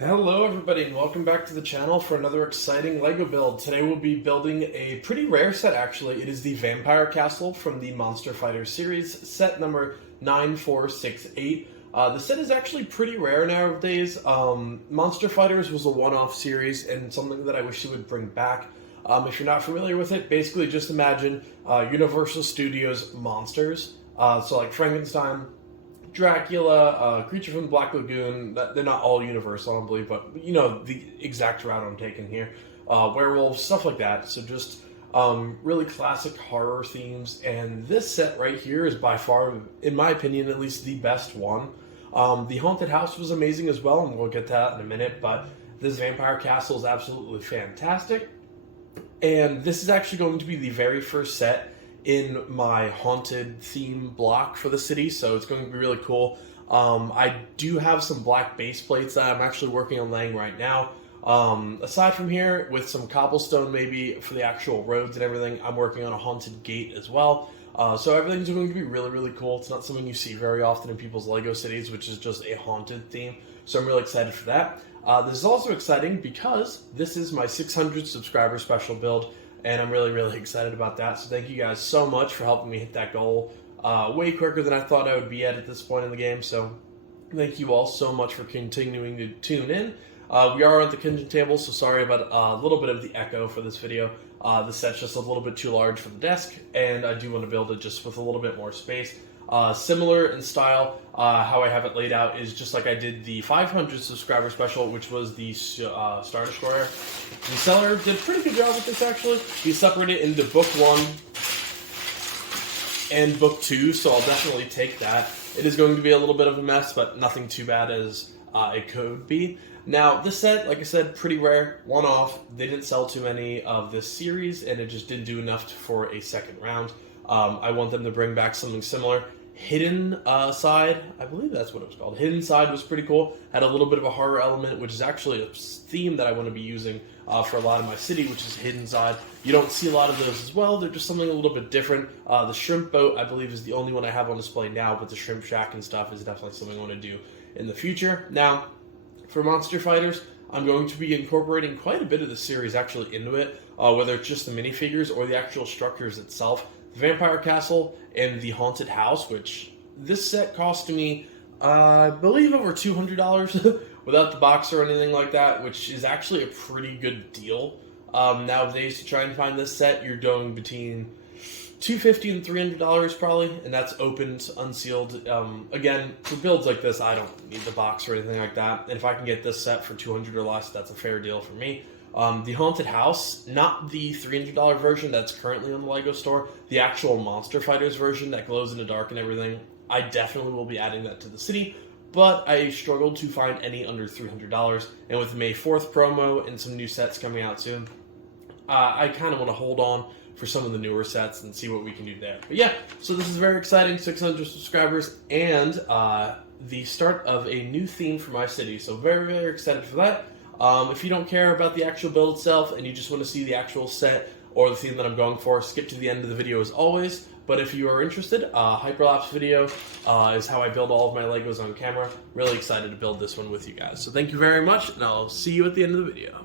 Hello everybody and welcome back to the channel for another exciting LEGO build. Today we'll be building a pretty rare set actually. It is the Vampire Castle from the Monster Fighter series, set number 9468. The set is actually pretty rare nowadays. Monster Fighters was a one-off series and something that I wish they would bring back. If you're not familiar with it, basically just imagine Universal Studios monsters. So like Frankenstein, Dracula, Creature from the Black Lagoon. They're not all Universal, I don't believe, but you know the exact route I'm taking here. Werewolves, stuff like that. So just really classic horror themes. And this set right here is by far, in my opinion, at least the best one. The Haunted House was amazing as well, and we'll get to that in a minute. But this Vampire Castle is absolutely fantastic. And this is actually going to be the very first set in my haunted theme block for the city, so it's going to be really cool. I do have some black base plates that I'm actually working on laying right now. Aside from here, with some cobblestone maybe for the actual roads and everything, I'm working on a haunted gate as well. So everything's going to be really, really cool. It's not something you see very often in people's LEGO cities, which is just a haunted theme. So I'm really excited for that. This is also exciting because this is my 600 subscriber special build, and I'm really, really excited about that. So thank you guys so much for helping me hit that goal way quicker than I thought I would be at this point in the game. So thank you all so much for continuing to tune in. We are at the kitchen table, so sorry about a little bit of the echo for this video. The set's just a little bit too large for the desk, and I do want to build it just with a little bit more space. Similar in style, how I have it laid out is just like I did the 500 subscriber special, which was the Star Destroyer. The seller did a pretty good job with this actually. He separated it into book 1 and book 2, so I'll definitely take that. It is going to be a little bit of a mess, but nothing too bad as it could be. Now, this set, like I said, pretty rare, one-off. They didn't sell too many of this series, and it just didn't do enough for a second round. I want them to bring back something similar. Hidden Side, I believe that's what it was called. Hidden Side was pretty cool. Had a little bit of a horror element, which is actually a theme that I want to be using for a lot of my city, which is Hidden Side. You don't see a lot of those as well. They're just something a little bit different. The Shrimp Boat, I believe, is the only one I have on display now, but the Shrimp Shack and stuff is definitely something I want to do in the future. Now, for Monster Fighters, I'm going to be incorporating quite a bit of the series actually into it, whether it's just the minifigures or the actual structures itself. The Vampire Castle and the Haunted House, which this set cost me, I believe, over $200 without the box or anything like that, which is actually a pretty good deal. Nowadays, to try and find this set, you're going between $250 and $300 probably, and that's opened, unsealed. Again, for builds like this, I don't need the box or anything like that, and if I can get this set for $200 or less, that's a fair deal for me. The Haunted House, not the $300 version that's currently on the LEGO store, the actual Monster Fighters version that glows in the dark and everything, I definitely will be adding that to the city, but I struggled to find any under $300, and with May 4th promo and some new sets coming out soon, I kind of want to hold on for some of the newer sets and see what we can do there. But yeah, so this is very exciting, 600 subscribers, and the start of a new theme for my city, so very, very excited for that. If you don't care about the actual build itself and you just want to see the actual set or the theme that I'm going for, skip to the end of the video as always. But if you are interested, hyperlapse video is how I build all of my Legos on camera. Really excited to build this one with you guys. So thank you very much, and I'll see you at the end of the video.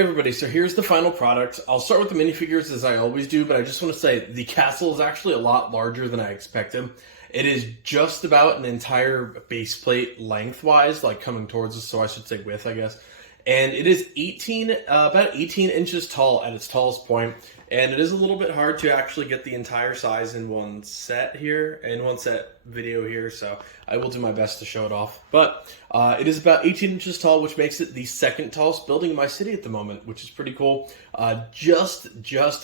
everybody, so here's the final product. I'll start with the minifigures as I always do, but I just want to say the castle is actually a lot larger than I expected. It is just about an entire base plate lengthwise, like coming towards us, so I should say width, I guess. And it is about 18 inches tall at its tallest point, and it is a little bit hard to actually get the entire size in one set video here, so I will do my best to show it off. But it is about 18 inches tall, which makes it the second tallest building in my city at the moment, which is pretty cool. Just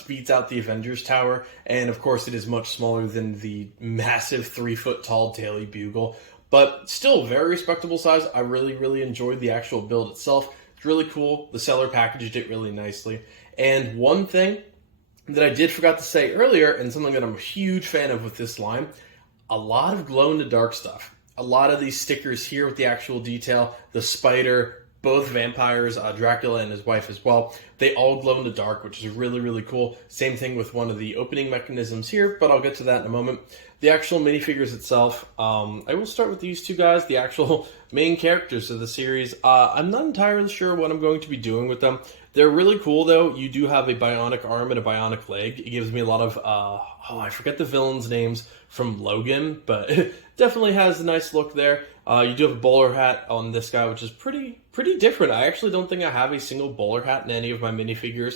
beats out the Avengers Tower, and of course it is much smaller than the massive 3-foot tall Daily Bugle, but still very respectable size. I really enjoyed the actual build itself. It's really cool. The seller packaged it really nicely. And one thing that I did forgot to say earlier, and something that I'm a huge fan of with this line, a lot of glow-in-the-dark stuff. A lot of these stickers here with the actual detail, the spider, both vampires, Dracula and his wife as well, they all glow in the dark, which is really cool. Same thing with one of the opening mechanisms here, but I'll get to that in a moment. The actual minifigures itself, I will start with these two guys, the actual main characters of the series. I'm not entirely sure what I'm going to be doing with them. They're really cool, though. You do have a bionic arm and a bionic leg. It gives me a lot of, I forget the villains' names from Logan, but it definitely has a nice look there. You do have a bowler hat on this guy, which is pretty different. I actually don't think I have a single bowler hat in any of my minifigures.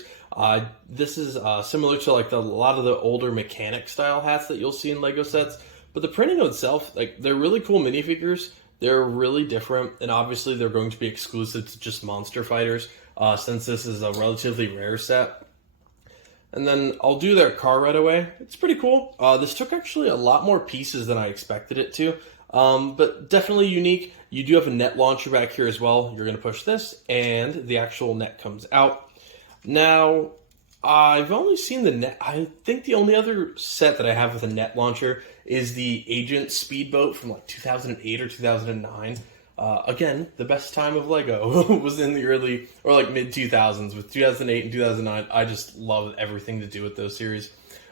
This is similar to like a lot of the older mechanic style hats that you'll see in Lego sets. But the printing itself, like, they're really cool minifigures. They're really different, and obviously they're going to be exclusive to just Monster Fighters, since this is a relatively rare set. And then I'll do their car right away. It's pretty cool. This took actually a lot more pieces than I expected it to, but definitely unique. You do have a net launcher back here as well. You're going to push this, and the actual net comes out. Now, I've only seen the net. I think the only other set that I have with a net launcher is the Agent Speedboat from like 2008 or 2009. Again, the best time of Lego was in the early or like mid 2000s. With 2008 and 2009, I just loved everything to do with those series.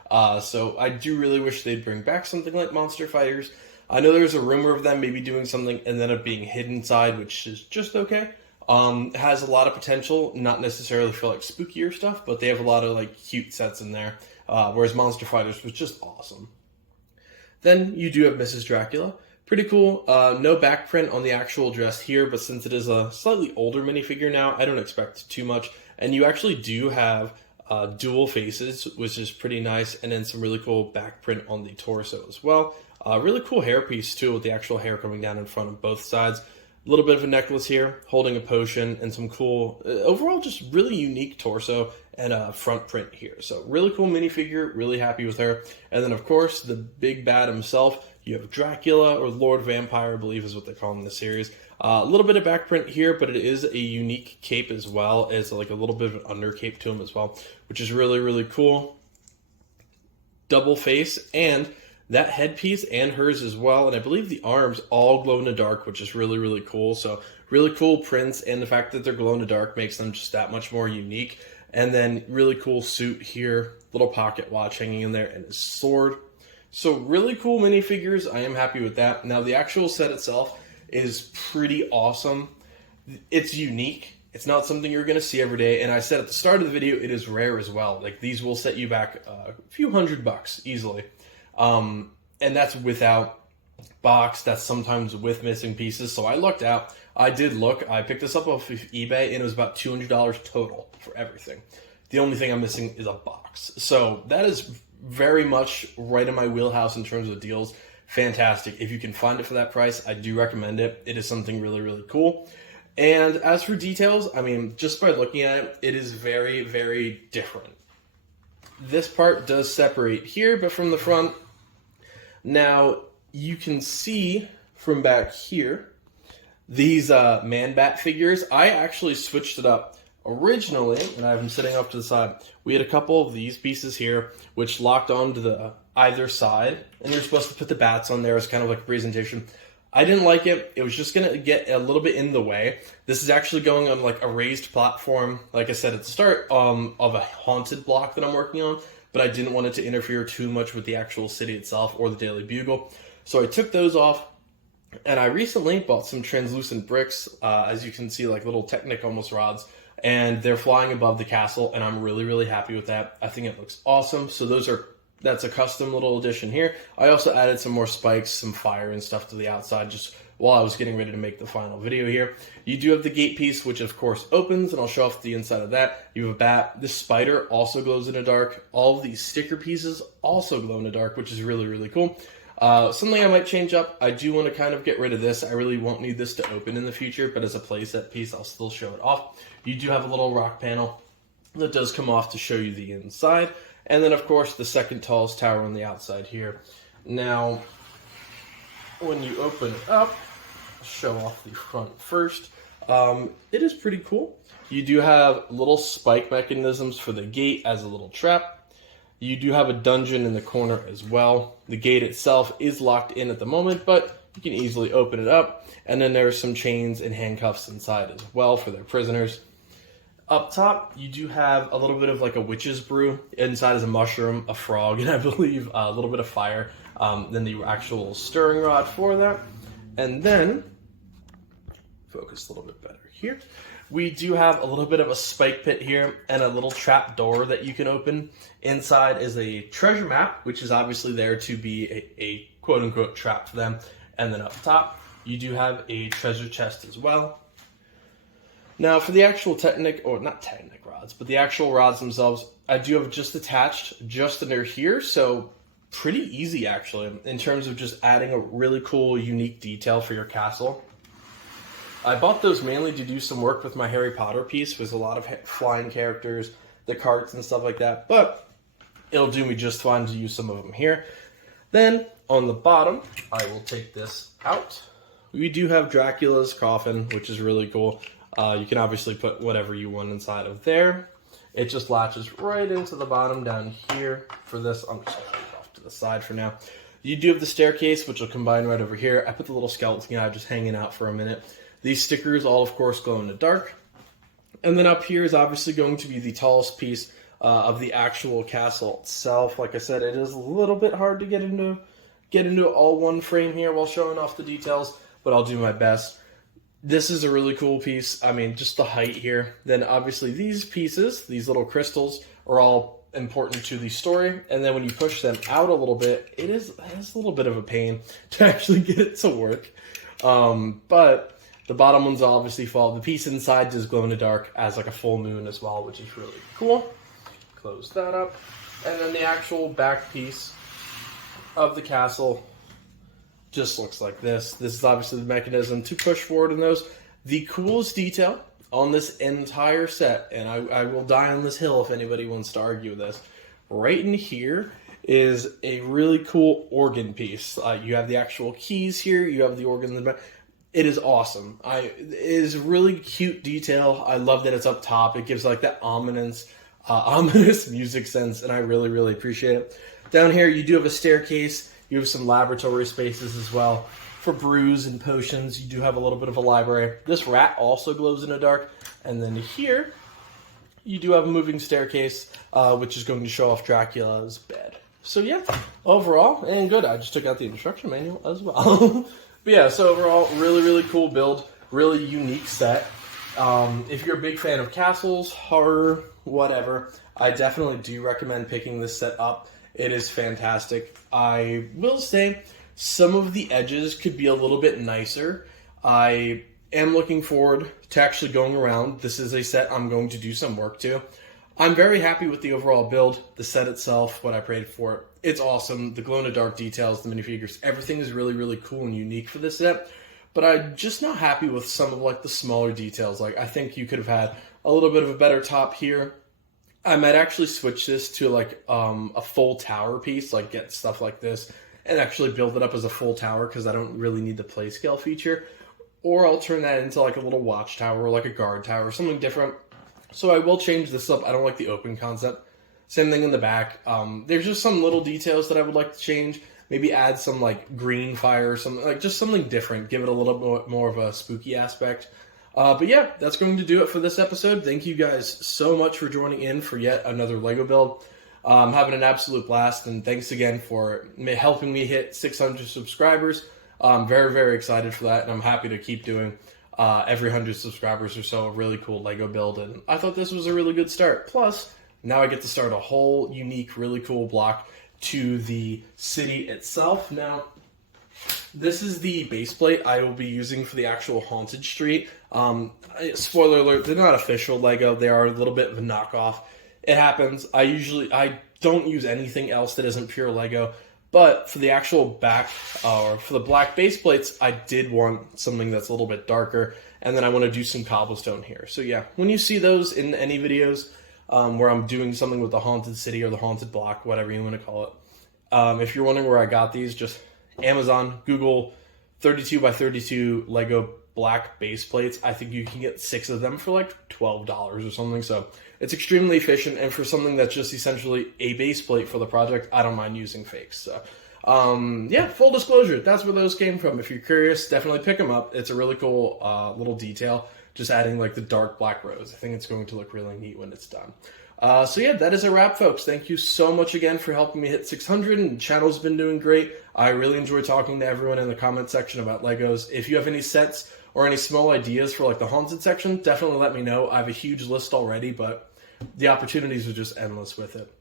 So I do really wish they'd bring back something like Monster Fighters. I know there's a rumor of them maybe doing something and then it being hidden inside, which is just okay. Has a lot of potential, not necessarily for like spookier stuff, but they have a lot of like cute sets in there. Whereas Monster Fighters was just awesome. Then you do have Mrs. Dracula. Pretty cool. No back print on the actual dress here, but since it is a slightly older minifigure now, I don't expect too much. And you actually do have dual faces, which is pretty nice, and then some really cool back print on the torso as well. Really cool hairpiece too, with the actual hair coming down in front of both sides. A little bit of a necklace here, holding a potion, and some cool, overall just really unique torso and a front print here. So really cool minifigure, really happy with her. And then of course, the big bad himself, you have Dracula, or Lord Vampyre, I believe is what they call him in the series. A little bit of back print here, but it is a unique cape as well, as like a little bit of an under cape to him as well, which is really cool. Double face, and that headpiece and hers as well, and I believe the arms all glow in the dark, which is really cool. So really cool prints, and the fact that they're glow in the dark makes them just that much more unique. And then really cool suit here, little pocket watch hanging in there, and his sword. So really cool minifigures. I am happy with that. Now the actual set itself is pretty awesome. It's unique. It's not something you're going to see every day, and I said at the start of the video, it is rare as well. Like, these will set you back a few $100 easily. And that's without box, that's sometimes with missing pieces. So I looked out, I did look, I picked this up off of eBay, and it was about $200 total for everything. The only thing I'm missing is a box. So that is very much right in my wheelhouse in terms of deals. Fantastic. If you can find it for that price, I do recommend it. It is something really cool. And as for details, I mean, just by looking at it, it is very different. This part does separate here, but from the front, now you can see from back here, these Man-Bat figures. I actually switched it up. Originally, and I have them sitting off to the side, we had a couple of these pieces here, which locked onto the either side, and you're supposed to put the bats on there as kind of like a presentation. I didn't like it. It was just going to get a little bit in the way. This is actually going on like a raised platform, like I said at the start, of a haunted block that I'm working on, but I didn't want it to interfere too much with the actual city itself or the Daily Bugle. So I took those off, and I recently bought some translucent bricks, as you can see, like little Technic almost rods, and they're flying above the castle, and I'm really, really happy with that. I think it looks awesome. So that's a custom little addition here. I also added some more spikes, some fire and stuff to the outside just while I was getting ready to make the final video here. You do have the gate piece, which of course opens, and I'll show off the inside of that. You have a bat. This spider also glows in the dark. All of these sticker pieces also glow in the dark, which is really, really cool. Something I might change up, I do want to kind of get rid of this. I really won't need this to open in the future, but as a playset piece, I'll still show it off. You do have a little rock panel that does come off to show you the inside. And then, of course, the second tallest tower on the outside here. Now, when you open it up, I'll show off the front first. It is pretty cool. You do have little spike mechanisms for the gate as a little trap. You do have a dungeon in the corner as well. The gate itself is locked in at the moment, but you can easily open it up. And then there's some chains and handcuffs inside as well for their prisoners. Up top, you do have a little bit of like a witch's brew. Inside is a mushroom, a frog, and I believe a little bit of fire. Then the actual stirring rod for that. And then, focus a little bit better here. We do have a little bit of a spike pit here and a little trap door that you can open. Inside is a treasure map, which is obviously there to be a quote-unquote trap for them. And then up top, you do have a treasure chest as well. Now, for the actual not technic rods, but the actual rods themselves, I do have just attached just under here, so pretty easy actually in terms of just adding a really cool, unique detail for your castle. I bought those mainly to do some work with my Harry Potter piece with a lot of flying characters, the carts and stuff like that, but it'll do me just fine to use some of them here. Then, on the bottom, I will take this out. We do have Dracula's coffin, which is really cool. You can obviously put whatever you want inside of there. It just latches right into the bottom down here. For this, I'm just going to put it off to the side for now. You do have the staircase, which will combine right over here. I put the little skeleton guy just hanging out for a minute. These stickers all, of course, glow in the dark. And then up here is obviously going to be the tallest piece of the actual castle itself. Like I said, it is a little bit hard to get into all one frame here while showing off the details, but I'll do my best. This is a really cool piece. I mean, just the height here. Then obviously these pieces, these little crystals, are all important to the story. And then when you push them out a little bit, it is a little bit of a pain to actually get it to work. But the bottom ones obviously fall. The piece inside does glow in the dark as like a full moon as well, which is really cool. Close that up. And then the actual back piece of the castle just looks like this. This is obviously the mechanism to push forward in those. The coolest detail on this entire set, and I will die on this hill if anybody wants to argue this, right in here is a really cool organ piece. You have the actual keys here, you have the organ in the back. It is awesome. It is really cute detail. I love that it's up top. It gives like that ominous music sense, and I really, really appreciate it. Down here, you do have a staircase. You have some laboratory spaces as well for brews and potions. You do have a little bit of a library. This rat also glows in the dark. And then here, you do have a moving staircase, which is going to show off Dracula's bed. So yeah, overall, and good. I just took out the instruction manual as well. But yeah, so overall, really, really cool build. Really unique set. If you're a big fan of castles, horror, whatever, I definitely do recommend picking this set up. It is fantastic. I will say some of the edges could be a little bit nicer. I am looking forward to actually going around. This is a set I'm going to do some work to. I'm very happy with the overall build, the set itself, what I prayed for. It's awesome. The glow-in-the-dark details, the minifigures, everything is really, really cool and unique for this set. But I'm just not happy with some of like the smaller details. Like I think you could have had a little bit of a better top here. I might actually switch this to like a full tower piece, like get stuff like this and actually build it up as a full tower because I don't really need the play scale feature. Or I'll turn that into like a little watchtower or like a guard tower, something different. So I will change this up. I don't like the open concept. Same thing in the back. There's just some little details that I would like to change. Maybe add some like green fire or something, like just something different. Give it a little bit more of a spooky aspect. But yeah, that's going to do it for this episode. Thank you guys so much for joining in for yet another LEGO build. I'm having an absolute blast, and thanks again for helping me hit 600 subscribers. I'm very, very excited for that, and I'm happy to keep doing every 100 subscribers or so, a really cool Lego build, and I thought this was a really good start. Plus, now I get to start a whole unique, really cool block to the city itself. Now, this is the base plate I will be using for the actual Haunted Street. Spoiler alert, they're not official Lego. They are a little bit of a knockoff. It happens. I don't use anything else that isn't pure Lego. But for the actual back, or for the black base plates, I did want something that's a little bit darker. And then I want to do some cobblestone here. So yeah, when you see those in any videos where I'm doing something with the Haunted City or the Haunted Block, whatever you want to call it, if you're wondering where I got these, just Amazon, Google 32 by 32 Lego black base plates. I think you can get 6 of them for like $12 or something. So it's extremely efficient, and for something that's just essentially a base plate for the project, I don't mind using fakes. So yeah, full disclosure, that's where those came from. If you're curious, definitely pick them up. It's a really cool little detail, just adding like the dark black rose. I think it's going to look really neat when it's done. So yeah, that is a wrap, folks. Thank you so much again for helping me hit 600, and the channel's been doing great. I really enjoy talking to everyone in the comment section about Legos. If you have any sets or any small ideas for like the Haunted section, definitely let me know. I have a huge list already, but the opportunities are just endless with it.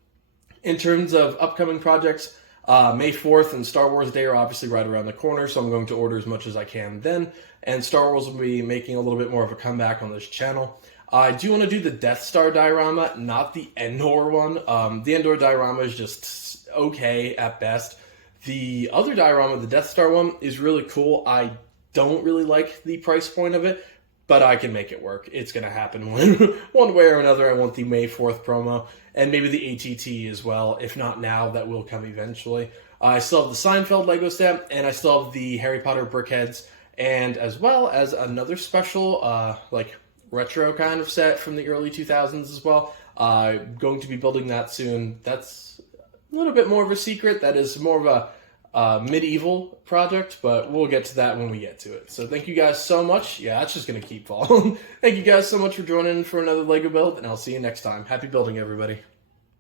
In terms of upcoming projects, May 4th and Star Wars Day are obviously right around the corner, so I'm going to order as much as I can then, and Star Wars will be making a little bit more of a comeback on this channel. I do want to do the Death Star diorama, not the Endor one. The Endor diorama is just okay at best. The other diorama, the Death Star one, is really cool. I don't really like the price point of it, but I can make it work. It's going to happen one way or another. I want the May 4th promo, and maybe the ATT as well. If not now, that will come eventually. I still have the Seinfeld Lego set, and I still have the Harry Potter brickheads, and as well as another special, like, retro kind of set from the early 2000s as well. Going to be building that soon. That's a little bit more of a secret. That is more of a medieval project, but we'll get to that when we get to it. So thank you guys so much. Yeah, that's just going to keep falling. Thank you guys so much for joining in for another Lego build, and I'll see you next time. Happy building, everybody.